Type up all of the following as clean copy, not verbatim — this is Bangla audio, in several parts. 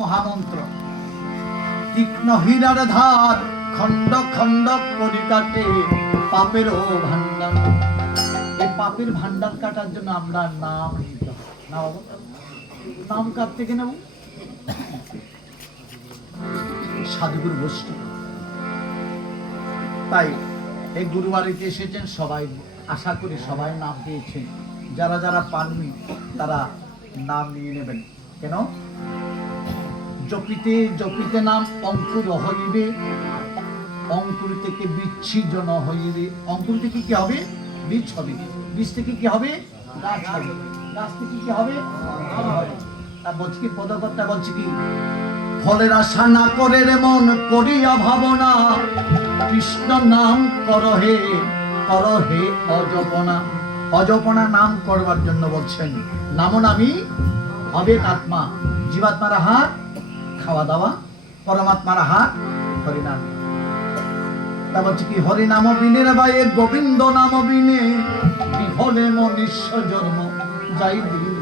মহামন্ত্র তীক্ষ্ণ হীরার ধার খণ্ড খণ্ড করি কাটে পাপেরও ভান্ডার। এই পাপের ভান্ডার কাটার জন্য আমরা নাম নিতে হবে। নাম কার থেকে নেব? সাধুগুরু বৈষ্ণব। তাই এই গুরুবাড়িতে এসেছেন সবাই, আশা করি সবাই নাম পেয়েছেন। যারা যারা পাননি তারা নাম নিয়ে নেবেন। কেন? জপিতে জপিতে নাম অঙ্কুর হইবে, অঙ্কুর থেকে বিচ্ছিন্ন হইবে। অঙ্কুর থেকে কি হবে? বীজ হবে। বীজ থেকে কি হবে? গাছ হবে। গাছ থেকে কি হবে? তা বলছি কি, পদকর্তা বলছি কি, ফলের আশা না করে রে মন করিয়া ভাবনা, কৃষ্ণ নাম করহে করহে অজপনা। অজপনা নাম করবার জন্য বলছেন। নামো নামি হবে আত্মা, জীবাত্মার হাত খাওয়া দাওয়া, পরমাত্মার হাত হরিনাম। তা বলছে কি, হরিনাম বিনে রে ভাই, গোবিন্দ নাম বিনে বিফলে মনুষ্য জন্ম যাই দিন।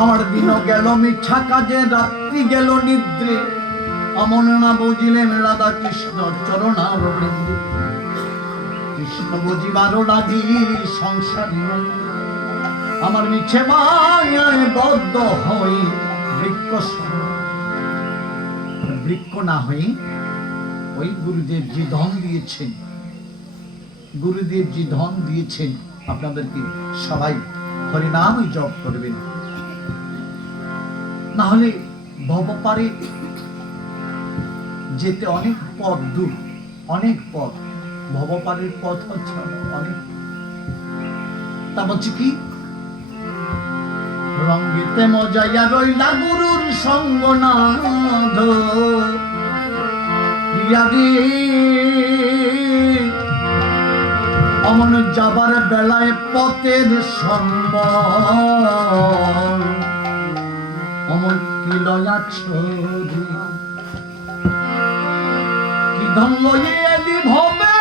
আমার দিন গেল মিথ্যা কাজে, রাত্রি গেল নিদ্রে, অমন না বুঝিলেন রাধা কৃষ্ণ চরণারবিন্দে। কৃষ্ণ বুঝিবারও লাগি সংসারী, আমার মিছে মায়ায় বদ্ধ হই বৃক্ষ। বৃক্ষ না হয়ে ওই গুরুদেব যে ধন দিয়েছেন, গুরুদেব যে ধন দিয়েছেন আপনাদেরকে, সবাই হরিনামই জপ করবেন। না হলে ভবপারে যেতে অনেক পথ দূর, অনেক পথ। ভবপারের পথ হচ্ছে অনেক। তা বলছি কি, রঙ্গেতে মজাইয়া রইলা গুরুর সঙ্গ নাধ, অমন যাবার বেলায় পথের সম্বল, অমন কি লয়াছ কি ধন লয়ে এলি ভবে,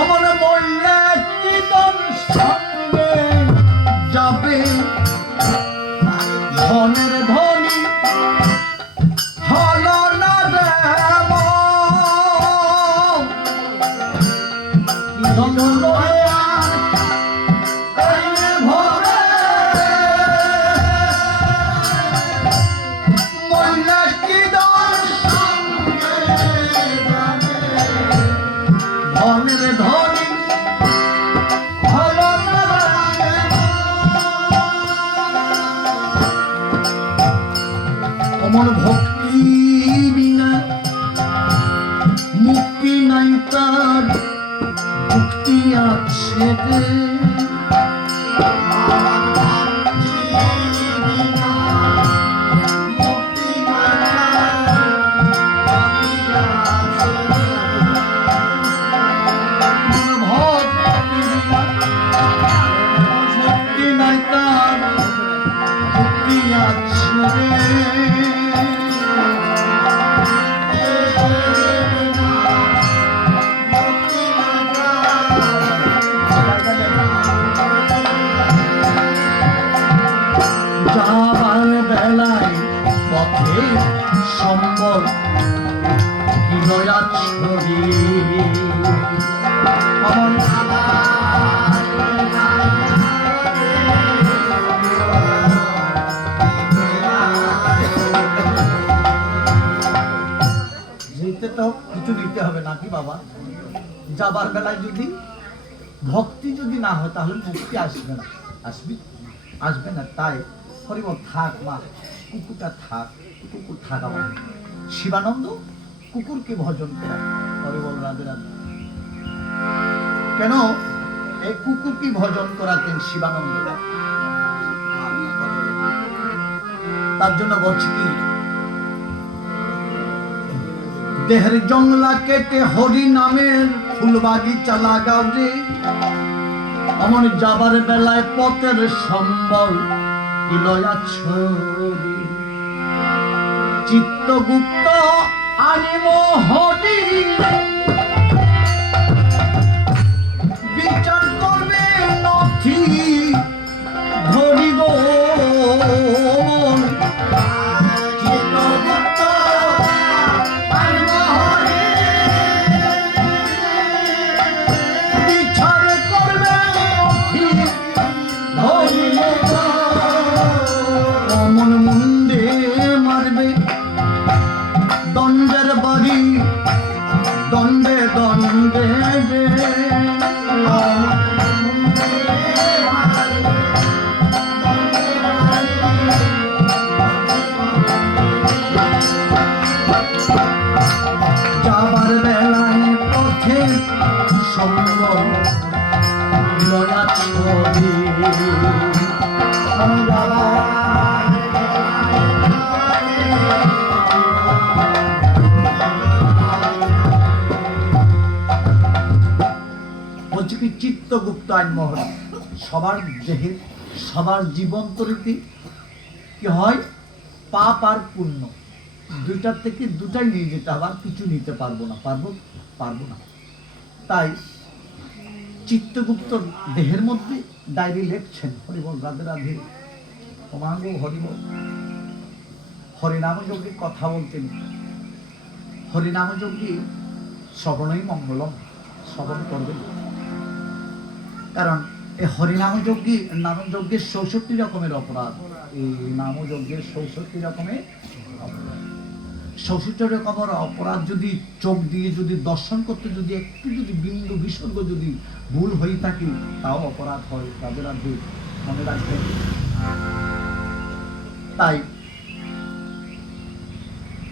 অমন বললে কি ধন সঙ্গে যাবে। ধনের ধনী হল না দেব, কি ধন লয়ে অমর ভক্তি বিনা মুক্তি নাই, তার মুক্তি আছে রে। মুক্তি নাই, তার মুক্তি আছে রে। যাবার বেলায় পথে সম্বল কি লয়া ছড়ি, যেতে তো কিছু নিতে হবে নাকি বাবা? যাবার বেলায় যদি ভক্তি যদি না হয় তাহলে মুক্তি আসবে না। আসবে না। তাই হরিবল থাক মা, কুকুরটা থাক, কুকুর থাকা মানে শিবানন্দ কুকুরকে ভজন করে। হরিবল রাধে রাধে। কেন এই কুকুরকে ভজন করাতেন শিবানন্দ? তার জন্য বলছি কি, দেহের জংলা কেটে হরি নামের ফুল বাগিচা লাগাও রে, অমন যাবার বেলায় পথের সম্বল কি লয়া ছড়ি। চিত্তগুপ্ত আনিম হরি, বিচার করবে নথি ধরিব বলছে কি চিত্তগুপ্তায়ন মহরী, সবার দেহে সবার জীবন তরিতে কি হয়, পাপ আর পুণ্য দুইটার থেকে দুটাই নিয়ে যেতে হবে, আর কিছু নিতে পারবো না, পারবো না। তাই চিত্তগুপ্ত দেহের মধ্যে ডায়েরি লিখছেন, হরিবল রাধে রাধে অমাঙ্গ হরিবল। হরিনামযজ্ঞে কথা বলতেন, হরিনামযজ্ঞে শ্রবণই মঙ্গলম, শ্রবণ করবেন। কারণ এই নামযজ্ঞের ৬৪ রকমের অপরাধ, এই নামযজ্ঞের ৬৪ রকমের ৬৪ রকমের অপরাধ যদি চোখ দিয়ে যদি দর্শন করতে যদি একটু যদি বিন্দু বিসর্গ যদি ভুল হয়ে থাকে, তাও অপরাধ হয়। তাদের আগে মনে রাখবেন। তাই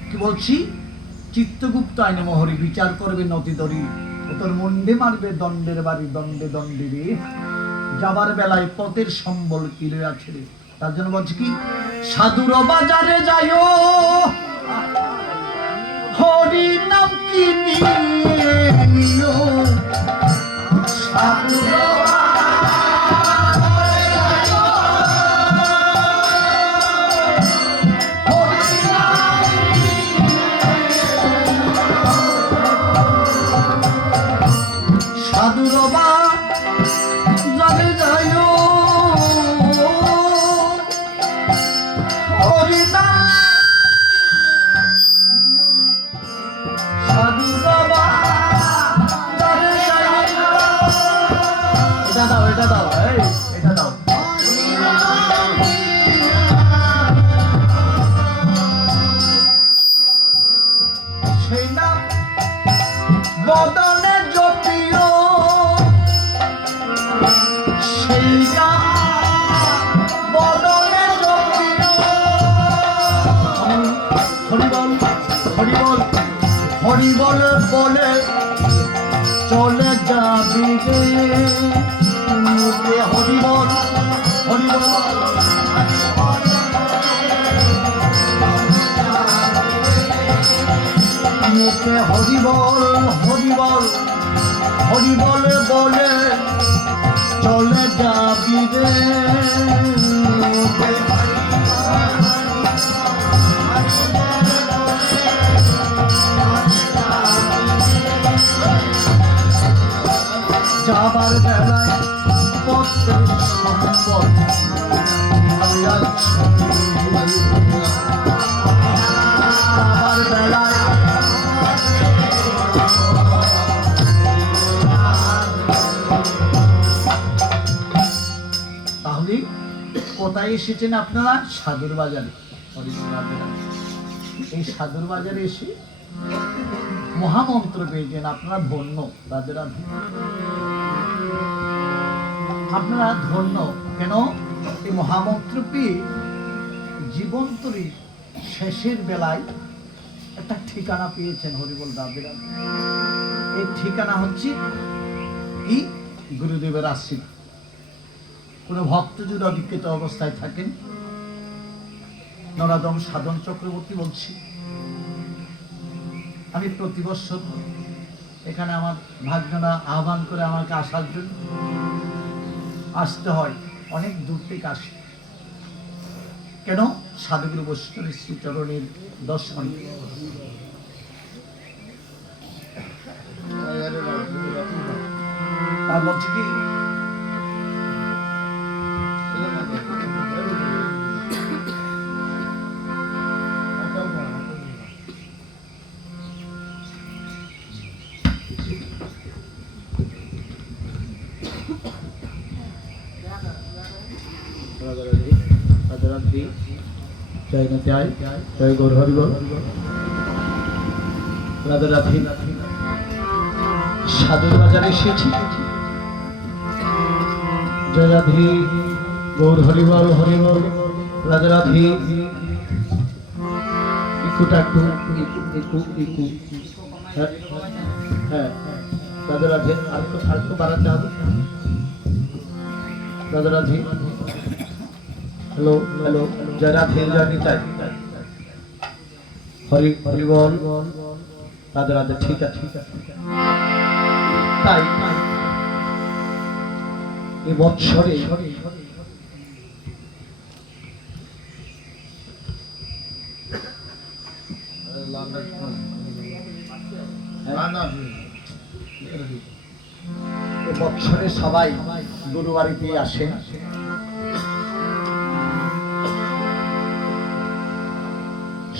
কি বলছি, চিত্তগুপ্ত আইনে মহরি বিচার করবে নতিদরি, ও তোর মুন্ডে মারবে দণ্ডের বাড়ি, দণ্ডে দণ্ডে রে, যাবার বেলায় পথের সম্বল কিরে আছে রে। তার জন্য বলছে কি, সাধুর বাজারে যাইও হরি নাম কি নিও, সাধুর বদনে জপিও, সেইটা বদনে জপিও। হরিবল হরিবল হরিবল বলে চলে যাবি রে, হরিবল হরিবল মুখে হরিবল হরিবল হরিবল বলে চলে যাবি রে, যাবার বেলায় পথের সম্বল যাবার বেলায় কোথায় এসেছেন আপনারা? সাধুর বাজারে। এই সাধুর বাজারে এসে মহামন্ত্র পেয়েছেন, আপনারা ধন্য। রাধে রাধে, আপনারা ধন্য। কেন? এই মহামন্ত্র পেয়ে জীবন্তরী শেষের বেলায় একটা ঠিকানা পেয়েছেন। হরিবল রাধে রাধে। এই ঠিকানা হচ্ছে কি? গুরুদেবের আশীর্বাদ। কোনো ভক্ত যদি অধিকৃত অবস্থায় থাকেন, নরাদম সাধন চক্রবর্তী বলছি, আমি প্রতি বছর এখানে আমার ভাগ্যরা আহ্বান করে আমাকে আসার জন্য আসতে হয়, অনেক দূর থেকে আসে। কেন? সাধুগুরু বৈষ্ণবের শ্রীচরণের দর্শন। আর বলছে কি, জয় গৌর হরিবল। রাধে রাধে। সাধুর বাজারে এসেছি। জয় রাধে, গৌর হরিবল হরিবল। রাধে রাধে। ইকুটাকু ইকু ইকু। হ্যাঁ, রাধে রাধে। আর বাড়াতে হবে। রাধে রাধে। হ্যালো হ্যালো, যারা ভেজানি চাই হরি হরি বল, রাধে রাধে, ঠিক আছে ঠিক আছে। তাই এই বৎসরে বৎসরে সবাই গুরু বাড়িতে আসেন।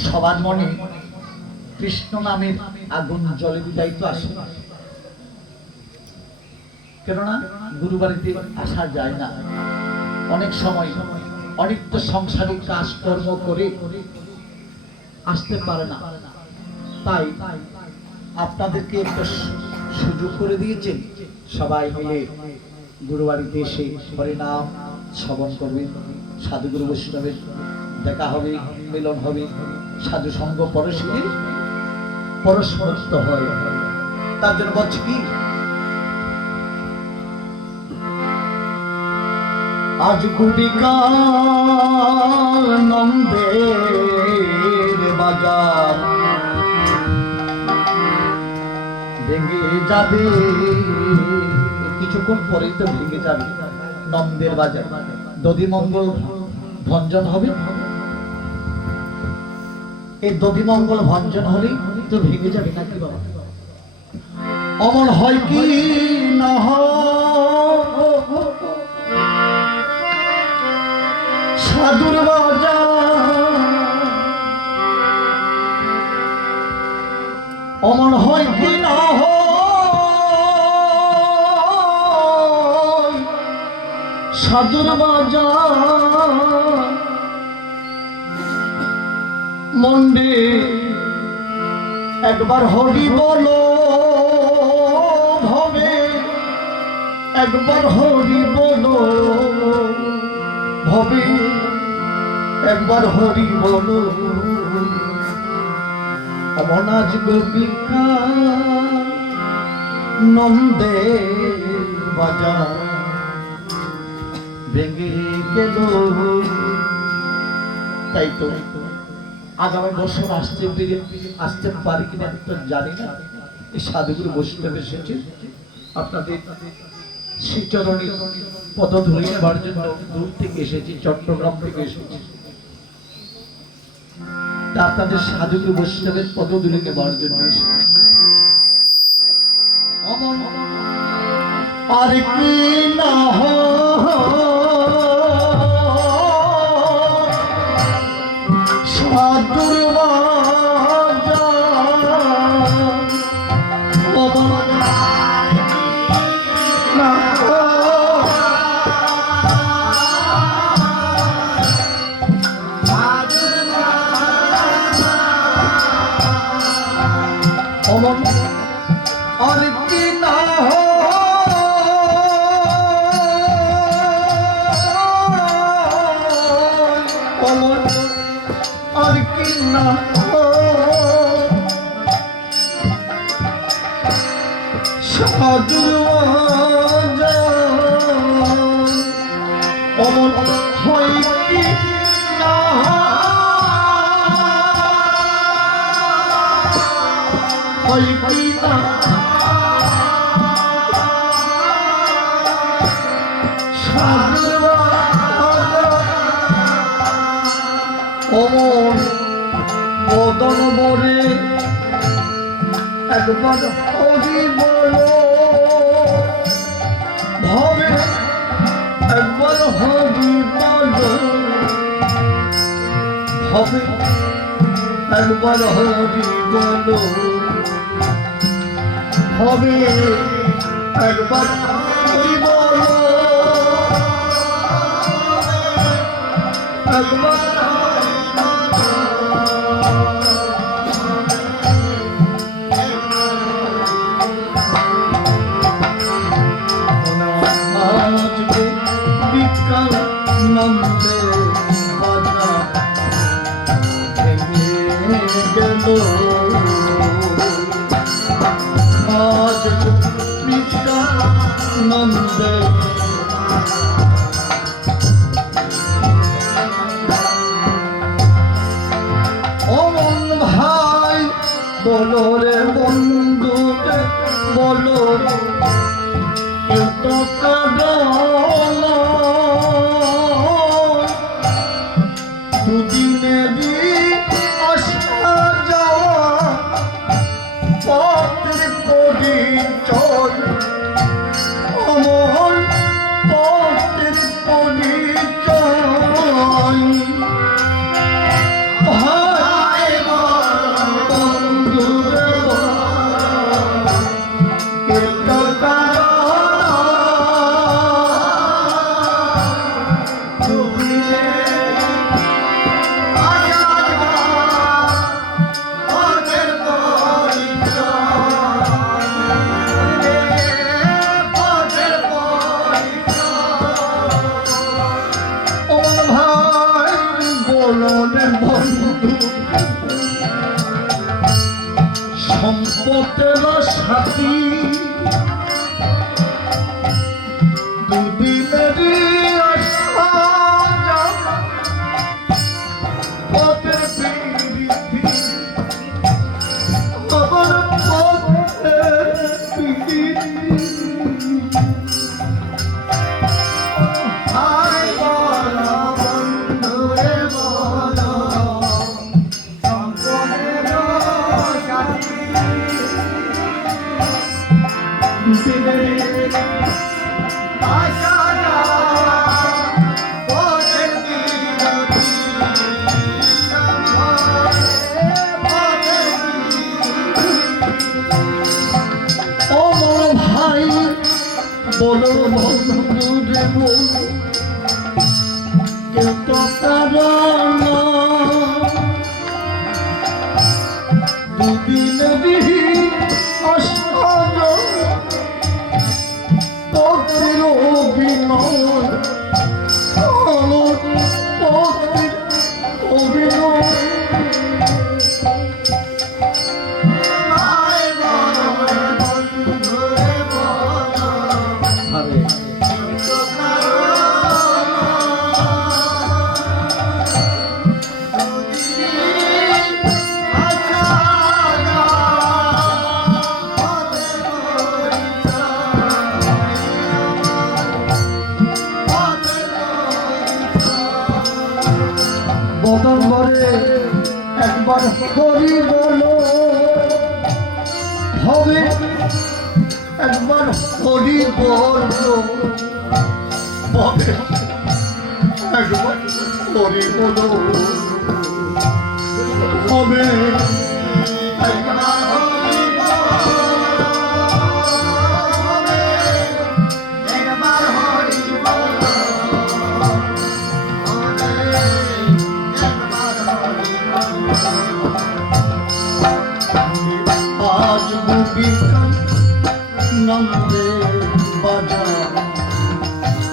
সবার মনে কৃষ্ণ নামের আগুন জ্বলে দিতেই তো আসে, কেননা গুরু বাড়িতে আসা যায় না। অনেক সময় অনেক তো সংসারিক কাজকর্ম করে আসতে পারে না। তাই আপনাদেরকে একটা সুযোগ করে দিয়েছেন, সবাই মিলে গুরু বাড়িতে এসে হরিনাম শ্রবণ করবেন, সাধুগুরু বৈষ্ণবের দেখা হবে, মিলন হবে, সাধু সঙ্গ পরশীর পরশমুক্ত হয়। তার জন্য বলছি কি, আজ গুটিকার নন্দের বাজার ভেঙে যাবে, কিছুক্ষণ পরেই তো ভেঙে যাবে নন্দের বাজার। দধিমঙ্গল ভঞ্জন হবে, এই দধিমঙ্গল ভঞ্জন হলেই তো ভেঙে যাবে নাকি বাবা? অমর হয় কি না সাধুর বাজার, অমর হয় কি না সাধুর বাজার। মন্ডে একবার হরি বলো ভবে, একবার হরি বলো ভবে, একবার হরি বলো। অমনাজ গোপিকা নন্দে বাজার ভেঙে গেল। তাই তো আগামী বছর আসতে পারি কিনা তো জানি না। এই সাধুগুরু বৈষ্ণব এসেছে আপনাদের শ্রীচরণে পদধূলি নেবার জন্য, দূর থেকে এসেছি, চট্টগ্রাম থেকে এসেছি। আপনাদের সাধুগুরু বৈষ্ণবের পদধূলি নেবার জন্য এসেছি। আর কি না সাধুর অমন আর কি না অমন আর কি না সাধুর অমন হয় কি না হয় কি না সাধুর অমন বদন বরে একবার হরি বলো ভবে, একবার হরি বলো ভবে, একবার হরি বলো ভবে, একবার হরি বলো একবার। নন্দে বাজার ভেঙে গেল, আজ পিতা নন্দে বলো রে বন্ধু রে বলো দুদিনেরই আসা যাওয়া পথের পরিচয় অমর পথের পরিচয় সম্পদের সাথী দুদিনেরই আসা যাওয়া পথের পিরিতি আমার পথের পিরিতি হায় বলো বন্ধু রে বলো সম্পদের সাথী বলো বন্ধু রে বলো কেউ তো কারণ দুদিনেরই আসা পথের অভিনয় পথের অভিনয় বদম্বরে একবার হরি বলো হবে একবার হরি বলো হবে একবার হরি বলো হবে একবার হরি আজ গোপীকান্ত নন্দে বাজার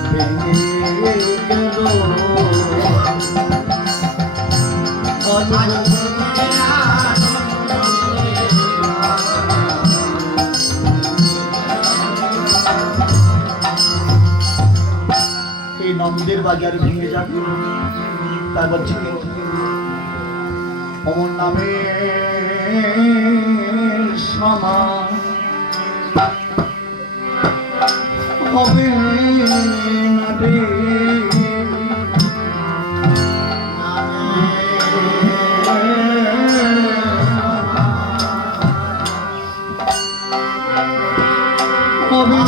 ভেঙে গেল এই নন্দের বাজার ভেঙে যাবে তারপর অমর নামে সমা হবে না রে হবে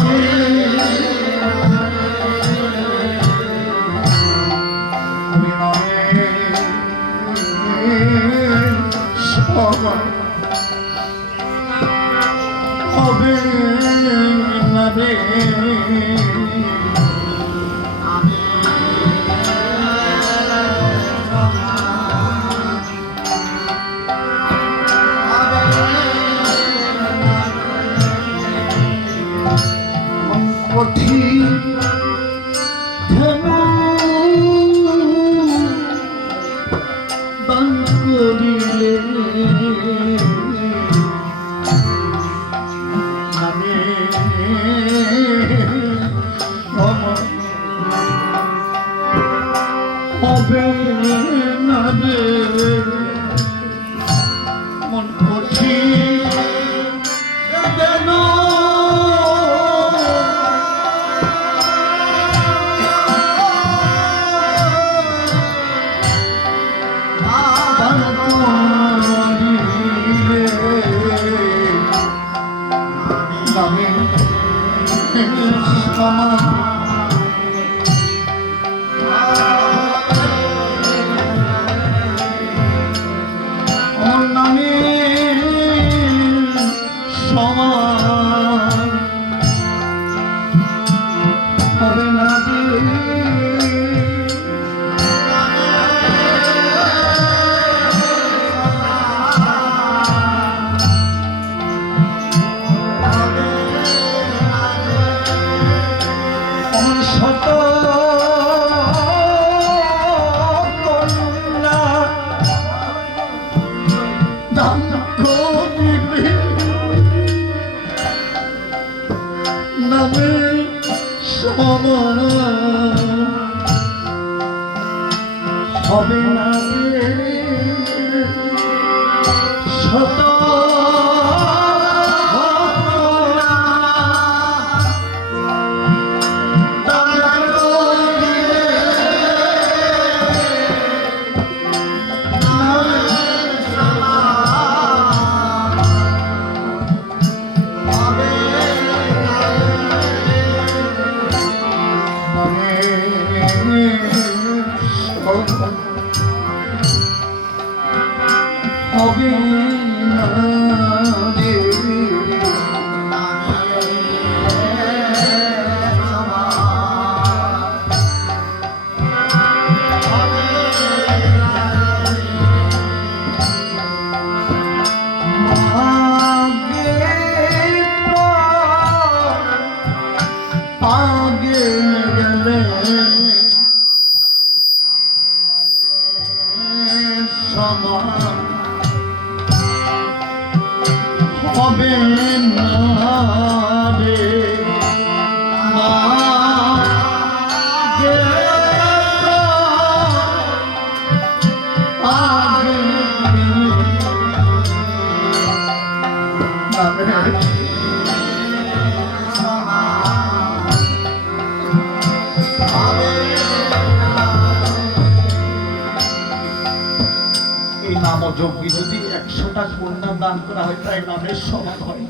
হবে না রে আমার নামে সমান হবে না রে। আমার শত কন্যা দান করিবে নামে সমান হবে না রে। শত হবে না রে। আগে গেলে সমান হবে না রে। মা আগে এই নাম যজ্ঞ যদি 100টা কন্যা দান করা হয় তাই নামের সমান হয়।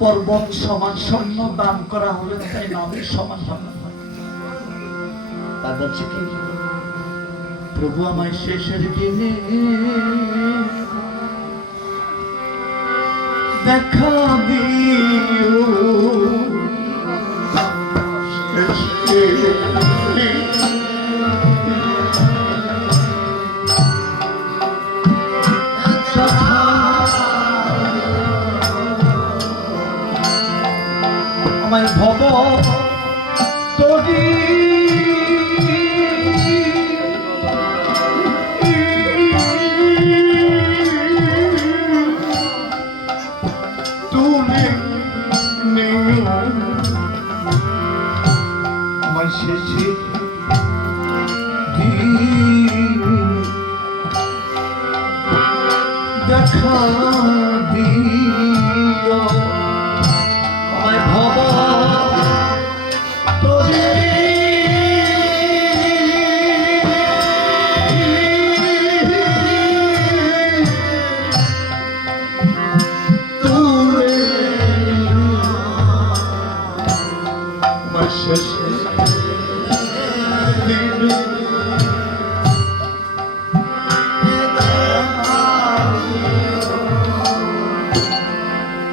পর্বত সমান স্বর্ণ দান করা হলে তাই নামের সমান হয়। তা বলছে কি প্রভু আমায় শেষের দিনে দেখা দিও। আমায় ভব তোরি তুমি আমার শেষে দেখা দিও। আমায় ভব তোরে তুলে আমার শেষে দিনে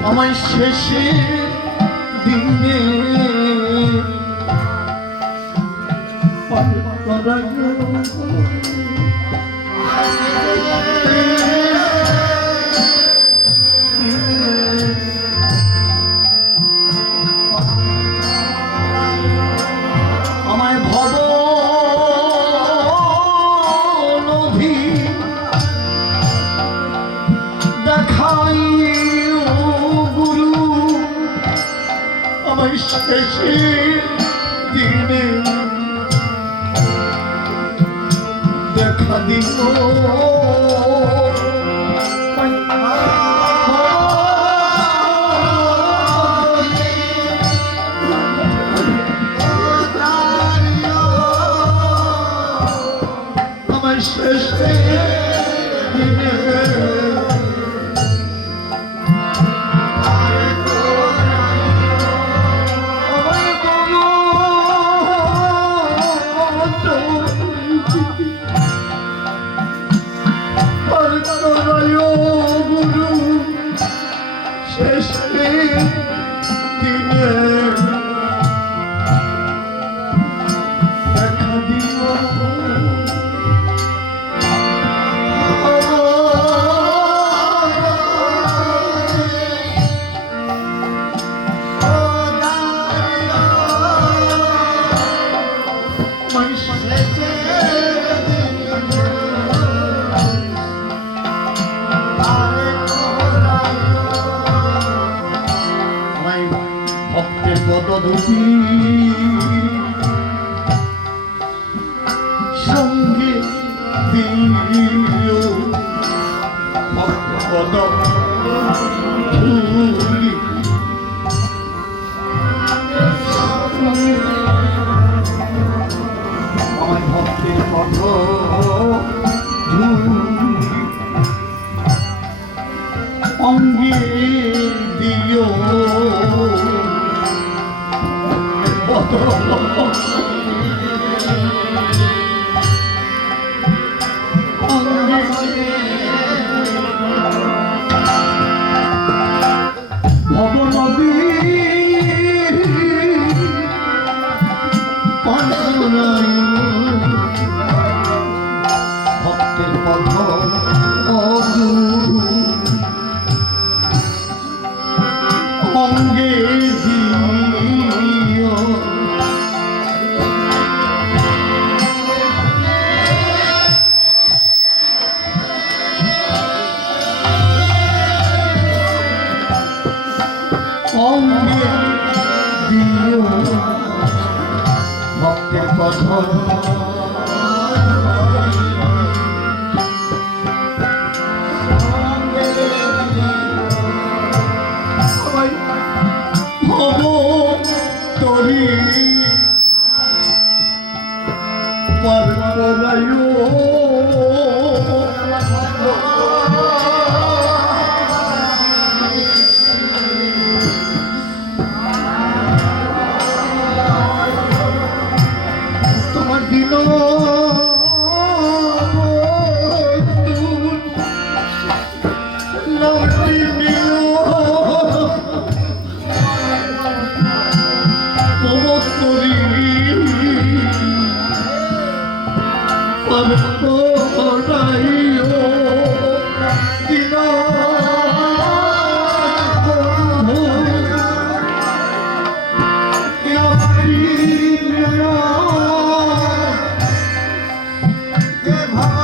আমায় শেষে দিনে আমায় ভব নদী দেখাই গুরু। আমায় শেষে দিনে দেখা দিও। আমায় শেষে দিনে বধূ অঙ্গে দিও ভবনদী ভক্তের পথ অঙ্গে দিও অঙ্গে দিও ভক্তের কথা ভব তরি পার করায়ো তোমার দিল কে ভাব